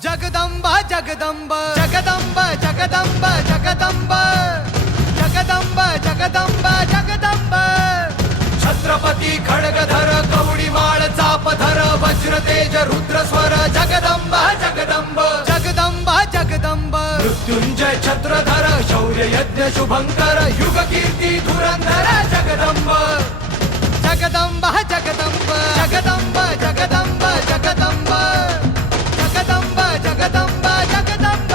जगदंबा जगदंब जगदंब जगदंब जगदंब जगदंब जगदंब जगदंब छत्रपती खडगधर कवडी माळ चापधर वज्र तेज रुद्र स्वर जगदंब जगदंब जगदंब जगदंब मृत्युंजय छत्रधर शौर्य यज्ञ शुभंकर युग कीर्ती धुरंधर जगदंब जगदंब जगदंब जगदंब जगदंब जगदंब जगदंब जगदंब जगदंब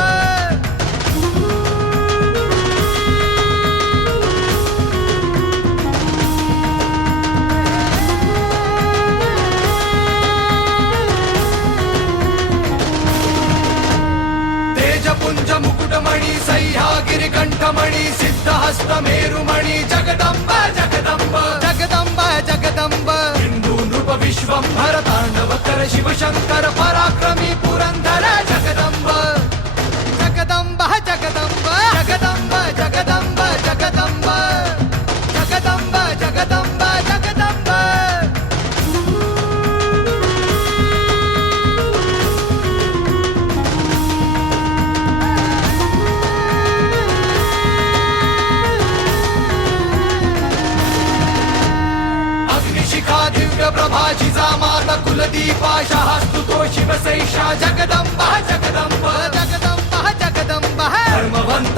तेजपुंज मुकुटमणि सह्यागिरि कंठमणि सिद्धहस्त मेरुमणि जगदंब जगदंब जगदंब जगदंब हिंदू नृप विश्वंभर तांडव कर शिवशंकर पराक्रमी पुरंदर जगदंब जगदंब जगदंब जगदंब जगदंब जगदंब जगदंब जगदंब जगदंब अग्निशिखा दिव्य प्रभा जिजामाता कुलदीपा शास्तुतो शिवसैषा जगदंब जगदंब जगदंब जगदंब धर्मवंत